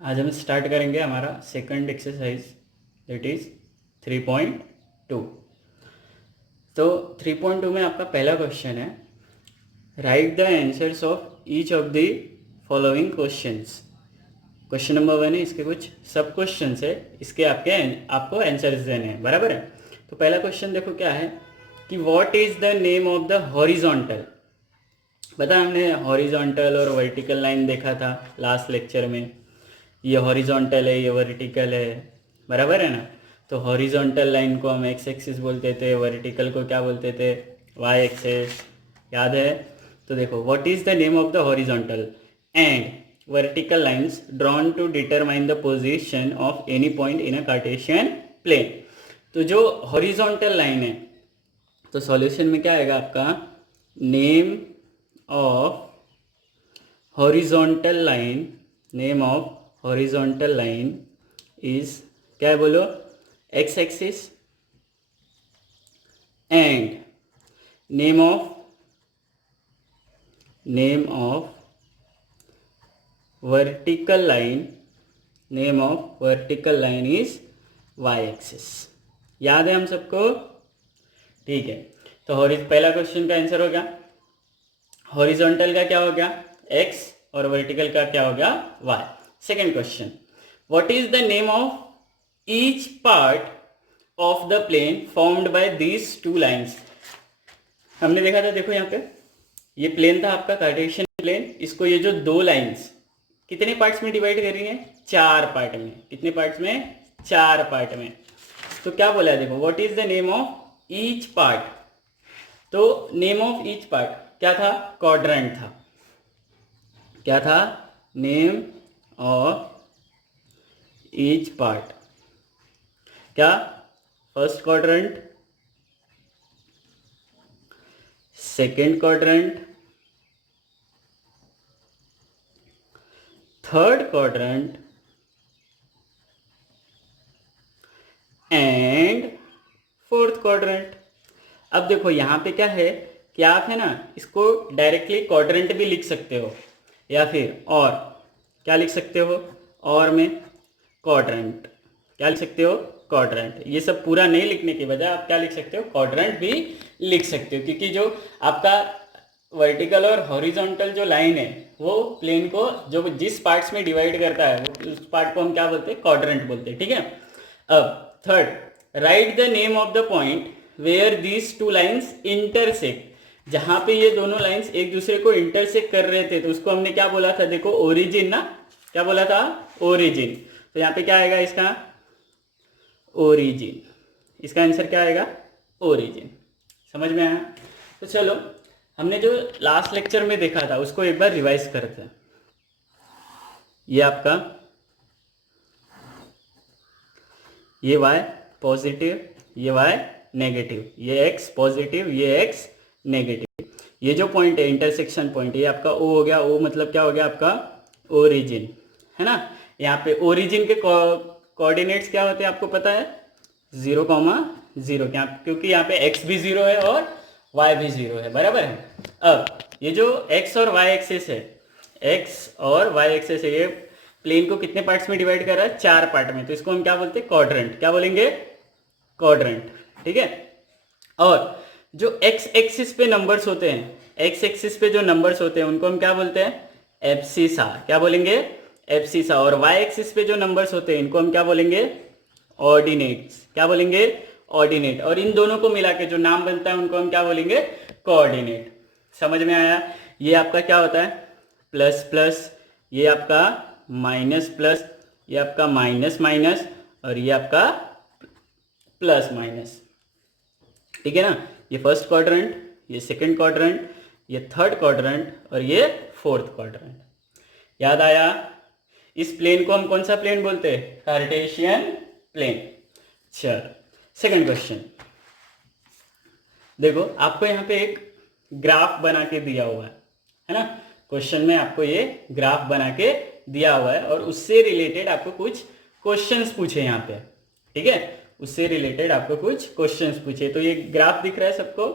आज हम स्टार्ट करेंगे हमारा सेकंड एक्सरसाइज दैट इज 3.2। तो 3.2 में आपका पहला क्वेश्चन है, right the answers of each of the following questions. Question number 1 है, इसके कुछ सब क्वेश्चन है, इसके आपको आंसर्स देने हैं, बराबर है। तो पहला क्वेश्चन देखो क्या है कि what is the name of the horizontal. पता है हमने हॉरिजॉन्टल और वर्टिकल लाइन देखा था लास्ट लेक्चर में। ये हॉरिजॉन्टल है, ये वर्टिकल है, बराबर है ना। तो हॉरिजॉन्टल लाइन को हम एक्स एक्सिस बोलते थे, वर्टिकल को क्या बोलते थे, वाई एक्सिस, याद है। तो देखो what is the name of the horizontal and vertical lines drawn to determine the position of any point in a Cartesian plane. तो जो हॉरिजॉन्टल लाइन है, तो सॉल्यूशन में क्या आएगा आपका, name of horizontal line, name of horizontal line is क्या है बोलो, X axis, and name of vertical line, name of vertical line is Y axis. याद है हम सबको, ठीक है। तो पहला क्वेश्चन का आंसर हो गया, हॉरिजॉन्टल का क्या हो गया एक्स और वर्टिकल का क्या हो गया Y. Second question, what is the name of each part of the plane formed by these two lines. हमने देखा था, देखो यहाँ पे ये प्लेन था आपका कार्टेशियन प्लेन, इसको ये जो दो लाइंस कितने पार्ट्स में डिवाइड कर रही है, चार पार्ट में। कितने पार्ट्स में, चार पार्ट में। तो क्या बोला है देखो, what is the name of each part. तो नेम ऑफ ईच पार्ट क्या था, क्वाड्रेंट था। क्या था, नेम ऑफ ईच पार्ट, क्या, first quadrant, second quadrant, third quadrant and fourth quadrant. अब देखो यहाँ पे क्या है कि आप है ना इसको डायरेक्टली क्वाड्रेंट भी लिख सकते हो, या फिर और क्या लिख सकते हो, और में क्वाड्रेंट, क्या लिख सकते हो, क्वाड्रेंट। ये सब पूरा नहीं लिखने की बजाय आप क्या लिख सकते हो, क्वाड्रेंट भी लिख सकते हो, क्योंकि जो आपका वर्टिकल और हॉरिजॉन्टल जो लाइन है वो प्लेन को जो जिस पार्ट्स में डिवाइड करता है वो उस पार्ट को हम क्या बोलते हैं, क्वाड्रेंट बोलते हैं, ठीक है। अब third, write the name of the point where these two lines intersect. जहां पे ये दोनों लाइंस एक दूसरे को इंटरसेक्ट कर रहे थे तो उसको हमने क्या बोला था, देखो ओरिजिन ना, क्या बोला था, ओरिजिन। तो यहाँ पे क्या आएगा इसका, ओरिजिन। इसका आंसर क्या आएगा, ओरिजिन। समझ में आया। तो चलो हमने जो लास्ट लेक्चर में देखा था उसको एक बार रिवाइज करते हैं। ये आपका ये y पॉजिटिव, ये y नेगेटिव, ये x पॉजिटिव, ये x नेगेटिव। ये जो पॉइंट है इंटरसेक्शन पॉइंट, ये आपका O हो गया। O मतलब क्या हो गया आपका, ओरिजिन, है ना। यहाँ पे ओरिजिन के कोऑर्डिनेट्स क्या होते हैं आपको पता है, 0,0, क्योंकि यहाँ पे x भी 0 है और y भी 0 है, बराबर है। अब ये जो x और y एक्सेस है, x और y एक्सेस है, ये प्लेन को कितने पार्ट्स में डिवाइड कर रहा है, चार पार्ट में। तो इसको हम क्या बोलते हैं, क्वाड्रेंट। क्या बोलेंगे, क्वाड्रेंट, ठीक है। और जो x एक्सिस पे नंबर्स होते हैं, x एक्सिस पे जो नंबर्स होते हैं उनको हम क्या बोलते हैं, एब्सिसा। क्या बोलेंगे, एब्सिसा। और y एक्सिस पे जो नंबर्स होते हैं इनको हम क्या बोलेंगे, ऑर्डिनेट्स। क्या बोलेंगे, ऑर्डिनेट। और इन दोनों को मिला के जो नाम बनता है उनको हम क्या बोलेंगे, कोऑर्डिनेट। समझ में आया। ये आपका क्या होता है, प्लस प्लस, ये आपका माइनस प्लस, ये आपका माइनस माइनस, और ये आपका प्लस माइनस, ठीक है ना। ये फर्स्ट क्वाड्रेंट, ये सेकंड क्वाड्रेंट, ये थर्ड क्वाड्रेंट और ये फोर्थ क्वाड्रेंट। याद आया। इस प्लेन को हम कौन सा प्लेन बोलते हैं, कार्टेशियन प्लेन। चल सेकंड क्वेश्चन देखो, आपको यहाँ पे एक ग्राफ बना के दिया हुआ है ना। क्वेश्चन में आपको ये ग्राफ बना के दिया हुआ है और उससे रिलेटेड आपको कुछ क्वेश्चंस पूछे यहाँ पे, ठीक है। उससे रिलेटेड आपको कुछ क्वेश्चंस पूछे। तो ये ग्राफ दिख रहा है सबको,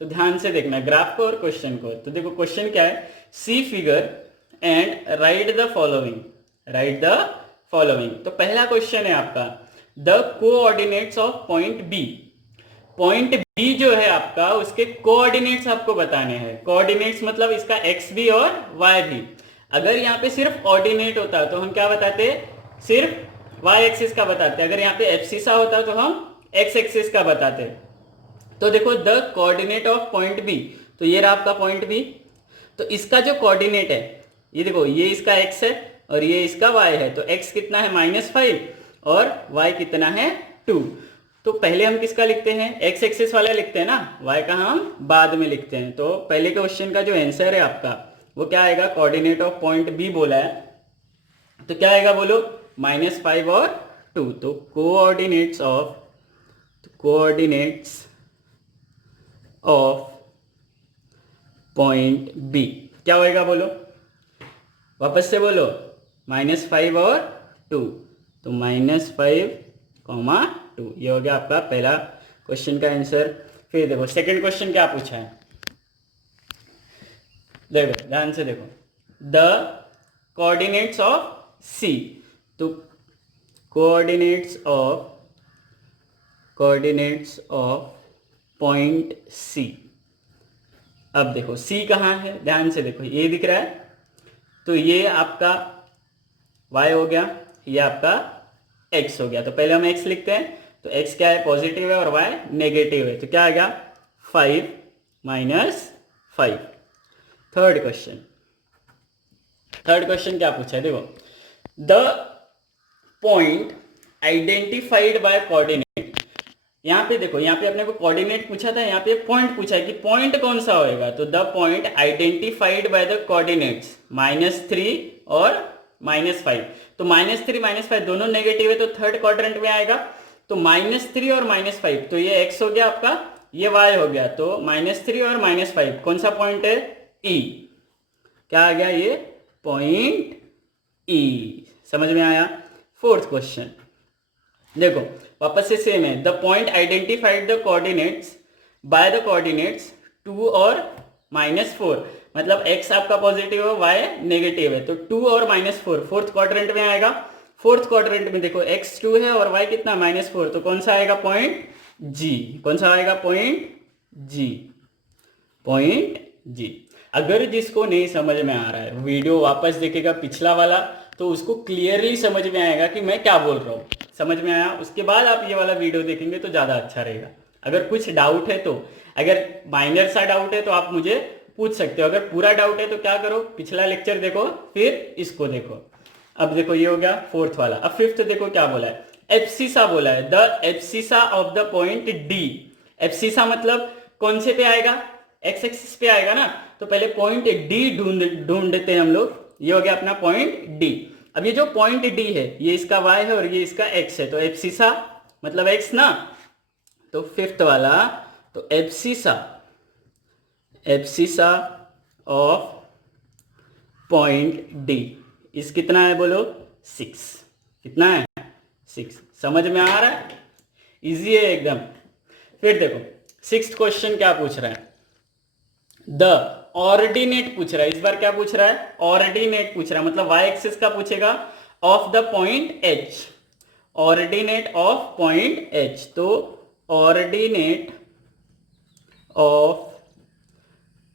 तो ध्यान से देखना ग्राफ को और क्वेश्चन को। तो देखो क्वेश्चन क्या है, see figure and write the following, write the following. तो पहला क्वेश्चन है आपका the coordinates of point B. Point B जो है आपका उसके कोऑर्डिनेट्स आपको बताने हैं। कोऑर्डिनेट्स मतलब इसका एक्स भी और वाई भी। अगर यहाँ पे सिर्फ ऑर्डिनेट होता तो हम क्या बताते, सिर्फ वाई एक्सिस का बताते। अगर यहाँ पे एब्सिसा होता तो हम एक्स एक्सिस का बताते। तो देखो the coordinate of point B, तो ये रहा आपका पॉइंट बी। तो इसका जो कोऑर्डिनेट है ये देखो, ये इसका x है और ये इसका y है। तो x कितना है -5 और y कितना है 2। तो पहले हम किसका लिखते हैं, x एक्सिस वाला लिखते हैं ना, y का हम बाद में लिखते हैं। तो पहले क्वेश्चन का जो आंसर है आपका वो क्या आएगा, कोऑर्डिनेट ऑफ पॉइंट बी बोला है तो क्या आएगा बोलो, -5 और 2। तो कोऑर्डिनेट्स ऑफ पॉइंट बी क्या होएगा बोलो, वापस से बोलो, -5 और 2। तो -5, 2 ये हो गया आपका पहला क्वेश्चन का आंसर। फिर देखो सेकंड क्वेश्चन क्या पूछा है, देखो ध्यान से देखो, द कोऑर्डिनेट्स ऑफ सी। तो कोऑर्डिनेट्स ऑफ पॉइंट सी। अब देखो सी कहाँ है, ध्यान से देखो, ये दिख रहा है तो ये आपका y हो गया, ये आपका x हो गया। तो पहले हम x लिखते हैं, तो x क्या है, पॉजिटिव है और y नेगेटिव है। तो क्या आ गया 5 - 5। थर्ड क्वेश्चन क्या पूछा है, देखो the point identified by coordinate. यहाँ पे देखो, यहाँ पे अपने को कोऑर्डिनेट पूछा था, यहाँ पे पॉइंट पूछा है कि पॉइंट कौन सा होएगा। तो the point identified by the coordinates -3 और -5। तो -3 -5 दोनों नेगेटिव है तो थर्ड क्वाड्रेंट में आएगा। तो -3 और -5, तो ये x हो गया आपका, ये y हो गया। तो -3 और -5 कौन सा पॉइंट है, E। क्या आ गया, ये पॉइंट E। समझ में आया। फोर्थ क्वेश्चन देखो वापस से सेम है, the point identified the coordinates by the coordinates 2 और -4। मतलब x आपका पॉजिटिव है, y नेगेटिव है। तो 2 और -4 फोर्थ क्वाड्रेंट में आएगा। फोर्थ क्वाड्रेंट में देखो x 2 है और y कितना -4। तो कौन सा आएगा, पॉइंट G। कौन सा आएगा, पॉइंट G। अगर जिसको नहीं समझ में आ रहा है वीडियो वापस देखेगा पिछला वाला, तो उसको क्लियरली समझ में आएगा कि मैं क्या बोल रहा हूँ। समझ में आया, उसके बाद आप ये वाला वीडियो देखेंगे तो ज़्यादा अच्छा रहेगा। अगर कुछ डाउट है तो, अगर माइनर सा डाउट है तो आप मुझे पूछ सकते हो। अगर पूरा डाउट है तो क्या करो, पिछला लेक्चर देखो फिर इसको देखो। अब देखो ये हो गया फोर्थ वाला। अब फिफ्थ देखो क्या बोला है, एब्सिसा बोला है, the abscissa of the point D. Abscissa मतलब कौन से पे आएगा, एक्स एक्सिस पे आएगा ना। तो पहले पॉइंट डी ढूंढते हैं हम लोग। ये हो गया अपना पॉइंट डी। अब ये जो पॉइंट डी है ये इसका y है और ये इसका x है। तो एब्सिसा मतलब x ना। तो फिफ्थ वाला, तो एब्सिसा ऑफ पॉइंट डी इस कितना है बोलो, 6। कितना है, 6। समझ में आ रहा है, इजी है एकदम। फिर देखो सिक्स्थ क्वेश्चन क्या पूछ रहा है, द ऑर्डिनेट पूछ रहा है। इस बार क्या पूछ रहा है, ऑर्डिनेट पूछ रहा है, मतलब y एक्सिस का पूछेगा, of the point h। Ordinate of point h। तो ordinate of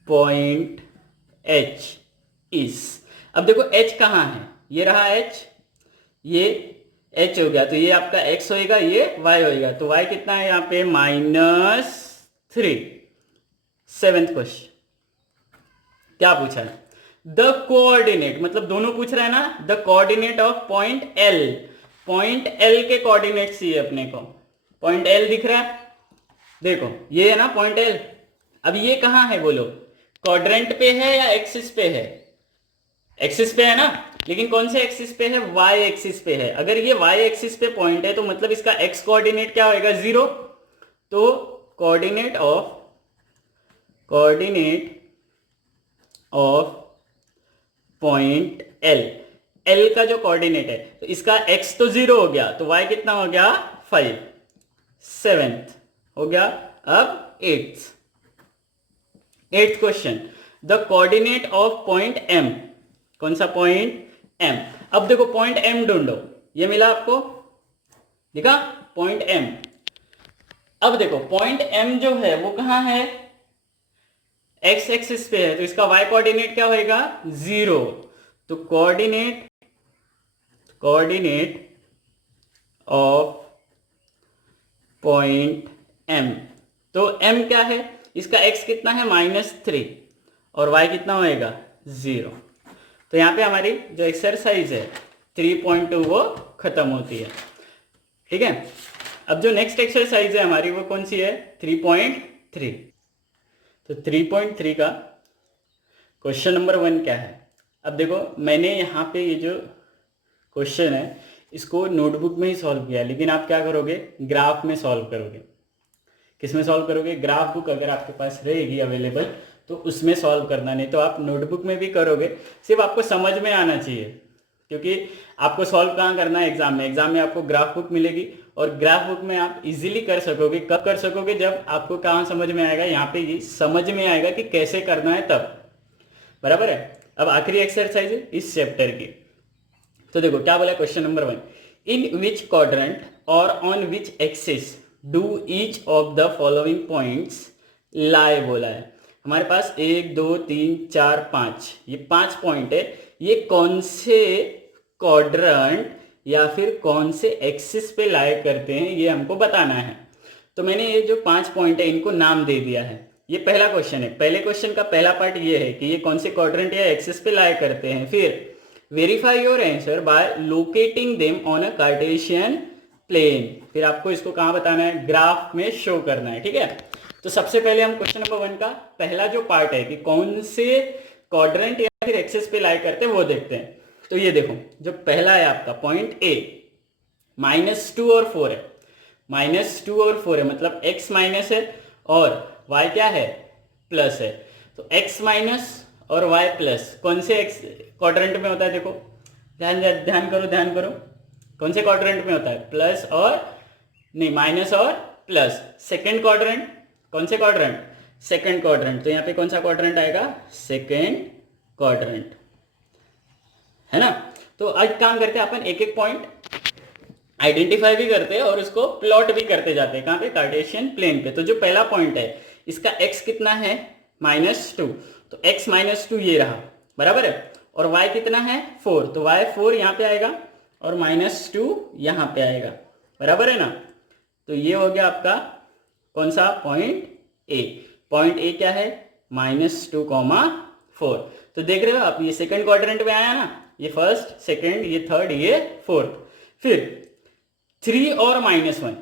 point h is. अब देखो h कहाँ है, ये रहा h, ये h हो गया। तो ये आपका x होएगा, ये y होएगा। तो y कितना है यहाँ पे, -3। सेवेंथ क्वेश्चन क्या पूछा है, द कोऑर्डिनेट, मतलब दोनों पूछ रहा है ना, the coordinate of point L। Point L के कोऑर्डिनेट चाहिए अपने को। पॉइंट L दिख रहा है, देखो ये है ना पॉइंट L। अब ये कहाँ है बोलो, क्वाड्रेंट पे है या एक्सिस पे है, एक्सिस पे है ना। लेकिन कौन से एक्सिस पे है, y एक्सिस पे है। अगर ये y एक्सिस पे पॉइंट है तो मतलब इसका x कोऑर्डिनेट क्या होएगा, 0। तो कोऑर्डिनेट ऑफ पॉइंट L का जो कोऑर्डिनेट है, तो इसका x तो 0 हो गया, तो y कितना हो गया, 5। सेवेंथ हो गया। अब eighth question, the coordinate of point M। कौन सा पॉइंट, M। अब देखो पॉइंट M ढूंढो। ये मिला आपको, देखा पॉइंट एम। अब देखो पॉइंट एम जो है वो कहाँ है, एक्स एक्सिस पे है, तो इसका वाई कोऑर्डिनेट क्या होएगा, 0। तो कोऑर्डिनेट ऑफ पॉइंट एम, तो एम क्या है, इसका एक्स कितना है -3 और वाई कितना होएगा 0। तो यहाँ पे हमारी जो एक्सरसाइज है 3.2 वो खत्म होती है। ठीक है, अब जो नेक्स्ट एक्सरसाइज है हमारी वो कौन सी है, 3.3। तो 3.3 का क्वेश्चन नंबर 1 क्या है। अब देखो मैंने यहाँ पे ये जो क्वेश्चन है इसको नोटबुक में ही सॉल्व किया है, लेकिन आप क्या करोगे, ग्राफ में सॉल्व करोगे। किस में सॉल्व करोगे, ग्राफ बुक अगर आपके पास रहेगी अवेलेबल तो उसमें सॉल्व करना, नहीं तो आप नोटबुक में भी करोगे, सिर्फ आपको समझ में आना चाहिए। क्योंकि आपको सॉल्व कहाँ करना है, एग्जाम में। एग्जाम में आपको ग्राफ बुक मिलेगी और ग्राफ बुक में आप इजीली कर सकोगे। कब कर सकोगे, जब आपको कहाँ समझ में आएगा, यहाँ पे ये समझ में आएगा कि कैसे करना है तब। बराबर है। अब आखिरी एक्सरसाइज है इस चैप्टर की। तो देखो क्या बोला question number 1, in which quadrant और on which axis do each of the following points lie बोला है। हमारे पास 1 2 3 4 5 ये 5 पॉइंट है। ये कौन से क्वाड्रेंट या फिर कौन से एक्सिस पे लाई करते हैं ये हमको बताना है। तो मैंने ये जो 5 पॉइंट है इनको नाम दे दिया है। ये पहला क्वेश्चन है। पहले क्वेश्चन का पहला पार्ट ये है कि ये कौन से क्वाड्रेंट या एक्सिस पे लाई करते हैं। फिर verify your answer by locating them on a Cartesian plane. फिर आपको इसको कहाँ बताना है, ग्राफ में शो करना है। ठीक है, तो सबसे पहले हम क्वेश्चन नंबर 1 का पहला जो पार्ट है कि कौन से क्वाड्रेंट या फिर एक्सिस पे लाई करते हैं वो देखते हैं। तो ये देखो जो पहला है आपका पॉइंट ए, -2 और 4 है। -2 और 4 है मतलब x माइनस है और y क्या है, प्लस है। तो x माइनस और y प्लस कौन से एक्स क्वाड्रेंट में होता है, देखो ध्यान करो कौन से क्वाड्रेंट में होता है, प्लस और नहीं, माइनस और प्लस। सेकंड क्वाड्रेंट, कौन से क्वाड्रेंट, सेकंड क्वाड्रेंट। तो यहाँ पे कौन सा क्वाड्रेंट आएगा, सेकंड क्वाड्रेंट, है ना। तो आज काम करते हैं अपन एक एक पॉइंट आइडेंटिफाई भी करते हैं और उसको प्लॉट भी करते जाते हैं। कहाँ पे, कार्टेशियन प्लेन पे। तो जो पहला पॉइंट है इसका x कितना है, -2, तो x -2 ये रहा, बराबर है। और y कितना है, 4, तो y 4 यहाँ पे आएगा और -2 यहाँ पे आएगा, बराबर है ना। तो ये हो गया आपका कौन सा, पॉइंट ए। पॉइंट ए क्या है, -2, 4। तो देख रहे हो आप, ये सेकंड क्वाड्रेंट में आया ना, ये फर्स्ट, सेकंड, ये थर्ड, ये फोर्थ। फिर 3 और -1,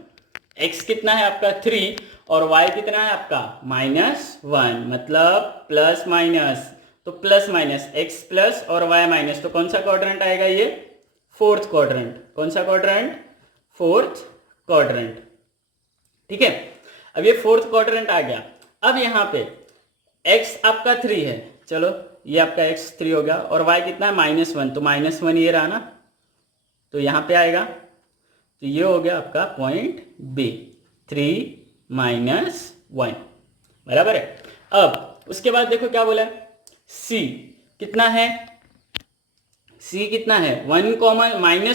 x कितना है आपका 3 और y कितना है आपका -1, मतलब प्लस माइनस। तो प्लस माइनस, x प्लस और y माइनस, तो कौन सा क्वाड्रेंट आएगा ये, फोर्थ क्वाड्रेंट। कौन सा क्वाड्रेंट, फोर्थ क्वाड्रेंट। ठीक है, अब ये फोर्थ क्वाड्रेंट आ गया। अब यहाँ पे x आपका 3 है, चलो ये आपका x 3 हो गया और y कितना है -1, तो -1 ये रहा ना, तो यहाँ पे आएगा। तो ये हो गया आपका पॉइंट बी, 3 -1, बराबर है। अब उसके बाद देखो क्या बोला है, c कितना है, c कितना है, 1, -1,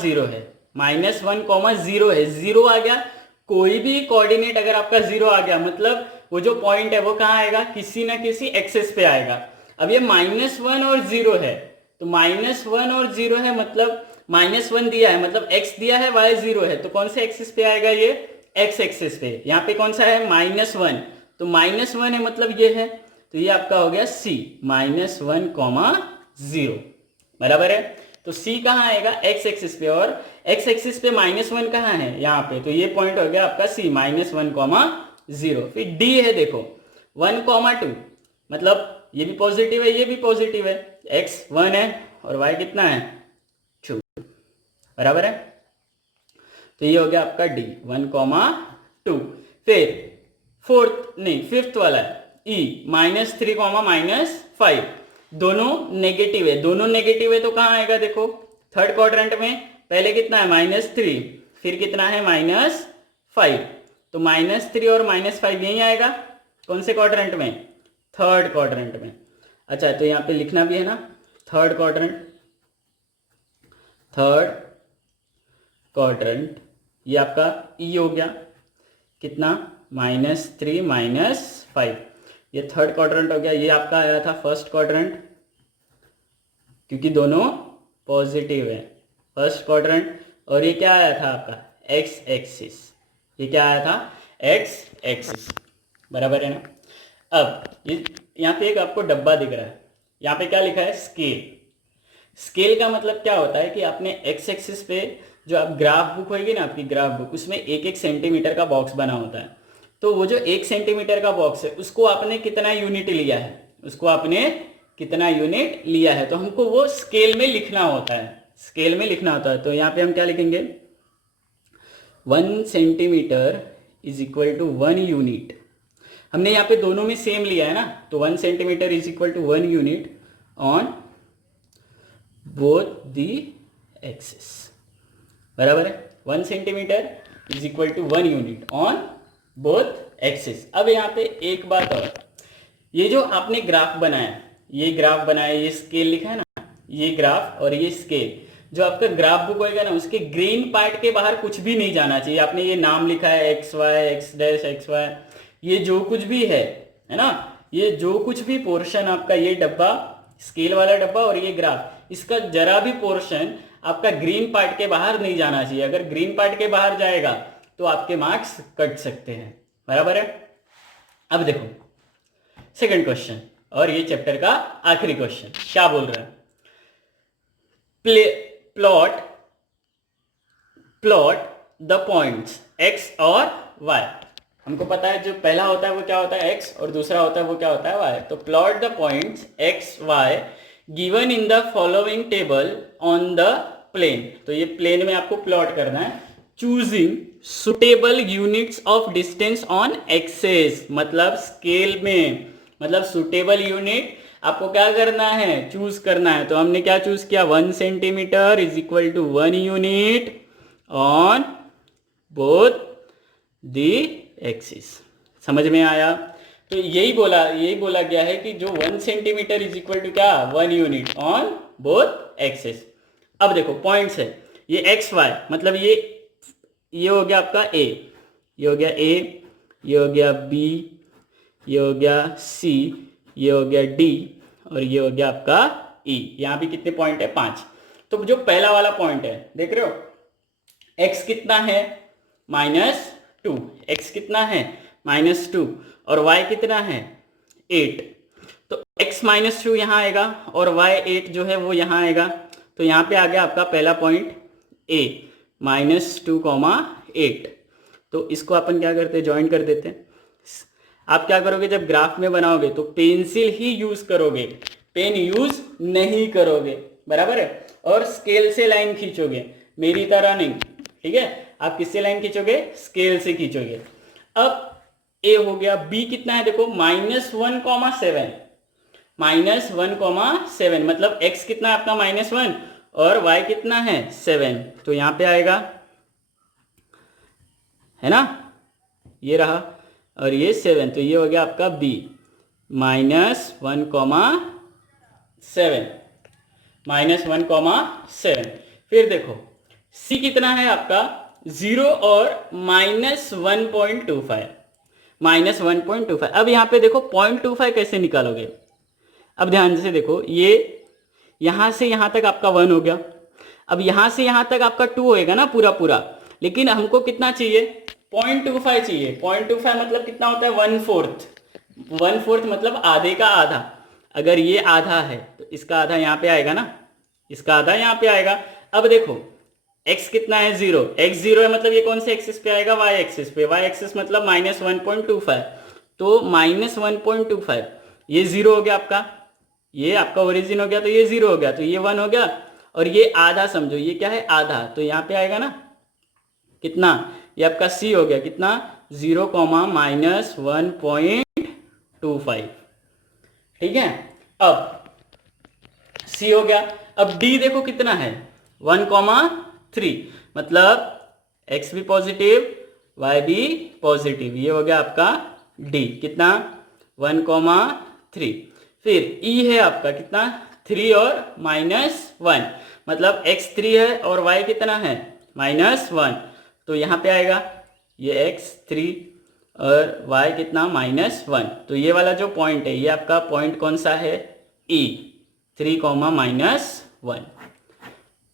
0 है, -1, 0 है, 0 आ गया। कोई भी कोऑर्डिनेट अगर आपका 0 आ गया मतलब वो जो पॉइंट है वो कहाँ आएगा, किसी ना किसी एक्सेस पे आएगा। अब ये -1 और 0 है, तो -1 और 0 है मतलब -1 दिया है, मतलब x दिया है, y 0 है, तो कौन से एक्सिस पे आएगा ये, x एक्सिस पे। यहाँ पे कौन सा है, -1, तो -1 है मतलब ये है, तो ये आपका हो गया c, -1, 0, बराबर है। तो c कहाँ आएगा, x एक्सिस पे, और x एक्सिस पे -1 कहाँ है, यहाँ पे। तो ये पॉइंट हो गया आपका c, -1, 0। फिर d है, देखो 1, 2, मतलब ये भी पॉजिटिव है, ये भी पॉजिटिव है, x 1 है और y कितना है 2, बराबर है। तो ये हो गया आपका d, 1, 2। फिर फोर्थ नहीं, फिफ्थ वाला है e, -3, -5, दोनों नेगेटिव है, दोनों नेगेटिव है, तो कहाँ आएगा, देखो थर्ड क्वाड्रेंट में। पहले कितना है, -3, फिर कितना है, -5, तो -3 और -5 यही आएगा, कौन से क्वाड्रेंट में, थर्ड क्वाड्रेंट में। अच्छा, तो यहाँ पे लिखना भी है ना, थर्ड क्वाड्रेंट, थर्ड क्वाड्रेंट, ये आपका ई हो गया, कितना -3 -5, ये थर्ड क्वाड्रेंट हो गया। ये आपका आया था फर्स्ट क्वाड्रेंट, क्योंकि दोनों पॉजिटिव है, फर्स्ट क्वाड्रेंट। और ये क्या आया था आपका एक्स एक्सिस, ये क्या आया था एक्स एक्सिस, बराबर है ना। अब ये यहाँ पे एक आपको डब्बा दिख रहा है, यहाँ पे क्या लिखा है स्केल। स्केल का मतलब क्या होता है कि आपने एक्स एक्सिस पे जो आप ग्राफ बुक होगी ना, आपकी ग्राफ बुक, उसमें 1-1 सेंटीमीटर का बॉक्स बना होता है। तो वो जो 1 सेंटीमीटर का बॉक्स है उसको आपने कितना यूनिट लिया है, उसको आपने कितना यूनिट लिया है, तो हमको वो स्केल में लिखना होता है, स्केल में लिखना होता है। तो यहाँ पे हम क्या लिखेंगे, 1 centimetre is equal to 1 unit. हमने यहाँ पे दोनों में सेम लिया है ना, तो 1 centimetre is equal to 1 unit on both the axis, बराबर है। 1 centimetre is equal to 1 unit on both axis. अब यहाँ पे एक बात और, ये जो आपने ग्राफ बनाया, ये ग्राफ बनाया, ये स्केल लिखा है ना, ये ग्राफ और ये स्केल, जो आपका ग्राफ बुक होएगा ना, उसके ग्रीन पार्ट के बाहर कुछ भी नहीं जाना चाहिए। आपने ये नाम लिखा है X Y, X dash X Y, ये जो कुछ भी है ना, ये जो कुछ भी पोर्शन आपका, ये डब्बा, स्केल वाला डब्बा और ये ग्राफ, इसका जरा भी पोर्शन आपका ग्रीन पार्ट के बाहर नहीं जाना चाहिए। अगर ग्रीन पार्ट के बाहर जाएगा तो आपके मार्क्स कट सकते हैं, बराबर है। अब देखो सेकंड क्वेश्चन, और ये चैप्टर का आखिरी क्वेश्चन क्या बोल रहा है, प्लॉट द पॉइंट्स x और y। हमको पता है जो पहला होता है वो क्या होता है x, और दूसरा होता है वो क्या होता है y। तो plot the points x y given in the following table on the plane. तो ये प्लेन में आपको प्लॉट करना है, choosing suitable units of distance on axes, मतलब स्केल में, मतलब सुटेबल यूनिट आपको क्या करना है, चूज करना है। तो हमने क्या चूज किया, 1 centimetre is equal to 1 unit on both the axis. समझ में आया। तो यही बोला गया है कि जो 1 सेंटीमीटर इज इक्वल टू क्या, 1 यूनिट ऑन बोथ एक्सिस। अब देखो पॉइंट्स है, ये एक्स वाई, मतलब ये हो गया आपका ए, ये हो गया ए, ये हो गया बी, ये हो गया सी, ये हो गया डी, और ये हो गया आपका ई। यहाँ भी कितने पॉइंट है, 5। तो जो पहला वाला पॉइंट है देख रहे हो, x कितना है -2, x कितना है -2, और y कितना है 8। तो x -2 यहाँ आएगा और y 8 जो है वो यहाँ आएगा। तो यहाँ पे आ गया आपका पहला पॉइंट a -2,8। तो इसको अपन क्या करते हैं, ज्वाइन कर देते हैं। आप क्या करोगे, जब ग्राफ में बनाओगे तो पेंसिल ही यूज करोगे, पेन यूज नहीं करोगे, बराबर है। और स्केल से लाइन खींचोगे, मेरी तरह नहीं, ठीक है। आप किससे लाइन खींचोगे, स्केल से खींचोगे। अब ए हो गया, बी कितना है देखो -1,7, -1,7, मतलब x कितना है आपका -1 और y कितना है 7। तो यहां पे आएगा, है ना, ये रहा, और ये 7, तो ये हो गया आपका b -1,7। फिर देखो c कितना है आपका 0 और -1.25। अब यहाँ पे देखो 0.25 कैसे निकालोगे। अब ध्यान से देखो, ये यहाँ से यहाँ तक आपका 1 हो गया, अब यहाँ से यहाँ तक आपका 2 होएगा ना पूरा, लेकिन हमको कितना चाहिए, 0.25 चाहिए। 0.25 मतलब कितना होता है, 1/4 मतलब आधे का आधा। अगर ये आधा है तो इसका आधा यहाँ पे आएगा ना, इसका आधा यहाँ पे आएगा। अब देखो x कितना है 0, x 0 है, मतलब ये कौन से एक्सिस पे आएगा, y एक्सिस पे, y एक्सिस मतलब -1.25। तो -1.25, ये 0 हो गया आपका, ये आपका ओरिजिन हो गया, तो ये 0 हो गया, तो ये 1 हो गया, और ये आधा समझो, ये क्या है आधा, तो यहाँ पे आएगा ना कितना, ये आपका c हो गया कितना 0, -1.25, ठीक है। अब c हो गया। अब d देखो कितना है 1,3, मतलब x भी पॉजिटिव y भी पॉजिटिव, ये हो गया आपका d कितना 1,3। फिर e है आपका कितना 3 और -1, मतलब x 3 है और y कितना है -1, तो यहाँ पे आएगा ये x 3 और y कितना -1। तो ये वाला जो पॉइंट है ये आपका पॉइंट कौन सा है, E 3, -1।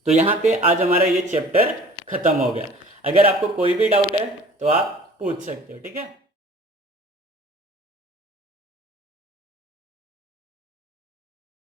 तो यहाँ पे आज हमारा ये चैप्टर खत्म हो गया। अगर आपको कोई भी डाउट है तो आप पूछ सकते हो, ठीक है।